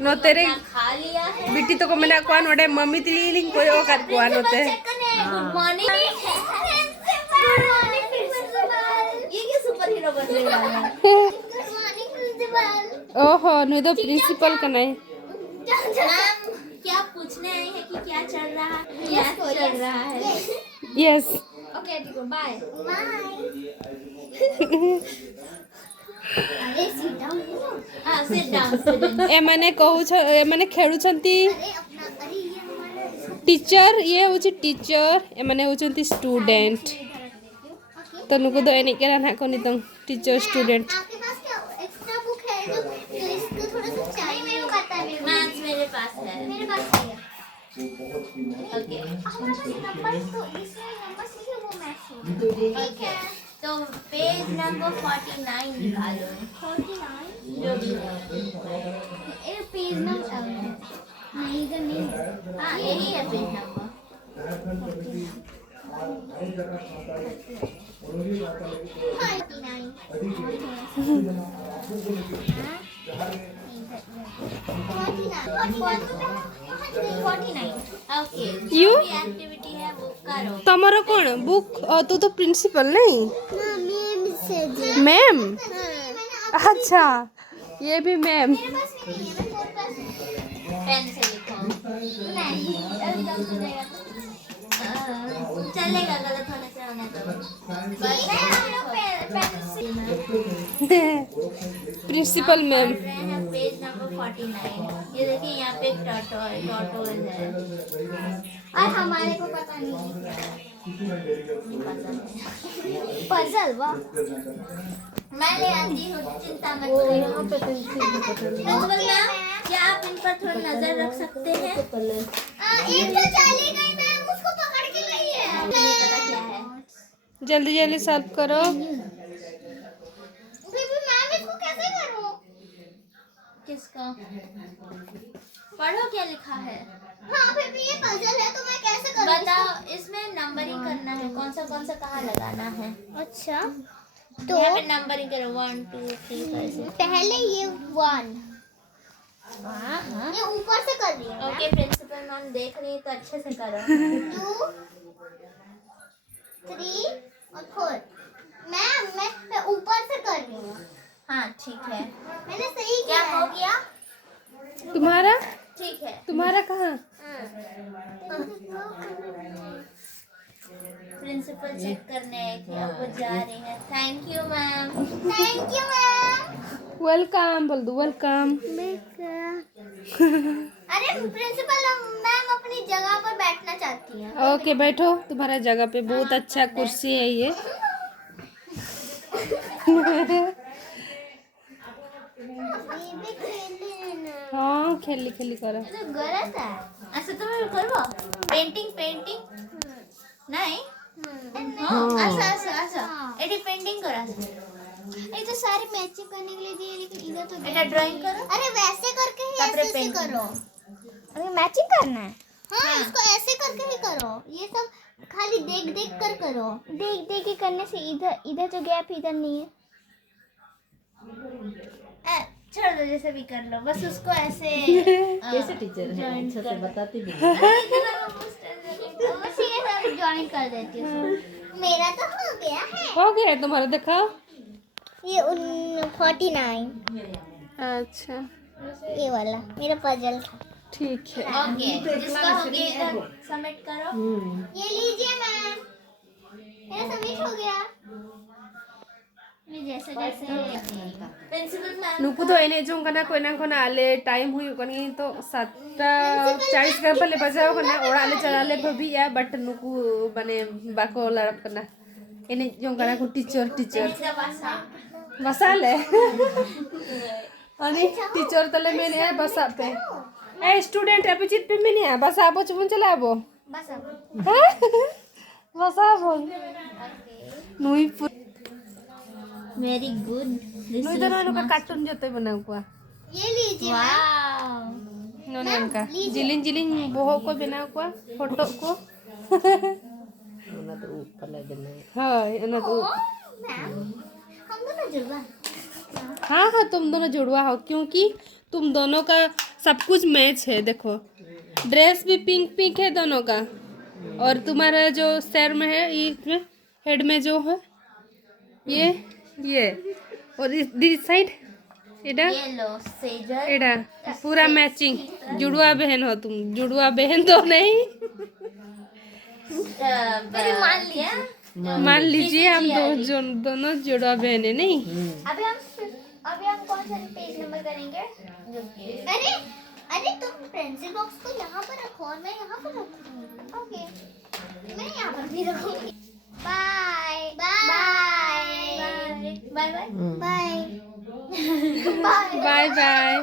No तेरे खा लिया है। बिटी तो को मैंने कौन ओडे मम्मी तिलीलिंग कोई ओ कर कुआ नोते good morning. Good morning principal. ये क्या सुपर हीरो बन रहे हैं? Good morning principal. ओहो नु तो प्रिंसिपल का नहीं मैम क्या पूछने आई है कि क्या चल रहा है? यस चल रहा है। यस ओके ठीक है बाय बाय। अरे सिट डाउन। हां सिट डाउन स्टूडेंट। ए माने कहू छ ए माने खेलु छंती अरे अपना अरे ये हमारा टीचर ये होची टीचर ए माने होचंती स्टूडेंट तो नुको दो एनी के ना को नितंग टीचर स्टूडेंट आपके पास क्या एक्स्ट्रा बुक है जो इसको थोड़ा सा चाहिए? मेरे को पता है मैथ्स मेरे पास है। मेरे पास है ओके हमारे पास नंबर तो इसमें नंबर से ही वो मैथ्स होगा। ठीक है तो पेज नंबर 49 निकालो। 49 जो भी है ये पेज नंबर नहीं इधर नहीं। हाँ यही है पेज नंबर। You? एक्टिविटी है वो करो। तमरो कौन बुक तू तो प्रिंसिपल नहीं मैम अच्छा ये भी मैम पेन से लिखो। नहीं चलेगा गलत होने से होने दो। प्रिंसिपल मैम पढ़ रहे हैं पेज नंबर 49। ये देखिए यहाँ पे एक टर्टल है और हमारे को पता नहीं पजल वाह मैं ले आती हूँ चिंता मत करो। प्रिंसिपल मैम क्या आप इन पर थोड़ी नजर रख सकते हैं? एक तो चली गई मैम उसको पकड़ के लाइए। मुझे नहीं पता क्या है। जल्दी जल्दी सॉल्व करो मैम इसको कैसे करूं? किसका? पढ़ो क्या लिखा है। हाँ फिर भी ये पजल है तो मैं कैसे करूं? बताओ इसमें नंबरिंग करना है कौन सा कहाँ लगाना है। अच्छा तो यहाँ पे नंबरिंग करो 1 2 3 5 6। पहले ये 1 ये ऊपर से कर रही है। ओके प्रिंसिपल मैम देख रही है तो अच्छे से करो। 2 3 और 4 मैम मैं ऊपर से कर रही हूँ। हाँ ठीक है मैंने सही किया। क्या हो गया तुम्हारा ठीक है। तुम्हारा कहाँ प्रिंसिपल चेक करने कि अब वो जा रही है। Thank you ma'am. Thank you ma'am. Welcome बोल दो वेलकम अरे प्रिंसिपल मैम अपनी जगह पर बैठना चाहती हैं। ओके बैठो तुम्हारा जगह पे बहुत अच्छा कुर्सी है ये हाँ खेली खेली करो तो गलत है ऐसे तो मैं करो पेंटिंग नहीं ऐसे पेंटिंग करो। ये तो सारे मैचिंग करने के लिए दिए लेकिन इधर तो बेटा ड्राइंग करो। अरे वैसे करके ही ऐसे करो। अरे मैचिंग करना है। हाँ इसको ऐसे करके ही करो। ये सब खाली देख देख कर करो। देख देख के करने से इधर जो गैप इधर नहीं है। छोड़ दो जैसे भी कर लो बस उसको ऐसे कैसे टीचर है अच्छा से बताती भी ज्वाइन कर देती हूँ। मेरा तो हो गया है। हो गया तुम्हारा दिखाओ ये 49 अच्छा ये वाला मेरा पजल था। ठीक है ओके जिसका हो गया इधर सबमिट करो। ये लीजिए मैम मेरा सबमिट हो गया। जैसे प्रिंसिपल मैम नुकु तो एने जों कना कोना आले टाइम हुई कनी तो 7:40 का पहले बजाओ कना ओड़ा ले चला ले भभी या बट नुकु बने बाको लड़प कना एने जों कना को टीचर बसा ले अनि टीचर तले मेने है बसा पे ए स्टूडेंट अभिजीत पे मेने है बसा बो चुन चलाबो बसा बो नुई वेरी गुड। नुई दोनों का कार्टून जोते बनाऊ को ये लीजिए वाओ नोने उनका जिलिन बोहो को बनाऊ को फोटो को ना तो ऊपर ले देना हां ना तो मैम हम दोनों जुड़वा। हाँ तुम दोनों जुड़वा हो क्योंकि तुम दोनों का सब कुछ मैच है। देखो ड्रेस भी पिंक पिंक है दोनों का, और तुम्हारा जो सर में है, इसमें हेड में जो है ये और दिस साइड एडा येलो सेजर एडा पूरा मैचिंग। जुड़वा बहन हो तुम, जुड़वा बहन तो नहीं, मैंने मान लिया। मान लीजिए हम दोनों जुड़वा बहन है नहीं। अभी हम कौन सा पेज नंबर करेंगे? अरे अरे तुम पेंसिल बॉक्स को यहाँ पर रखो और मैं यहाँ पर रखूंगी। ओके मैं यहाँ पर भी रखूंगी। Bye bye bye bye bye bye bye bye.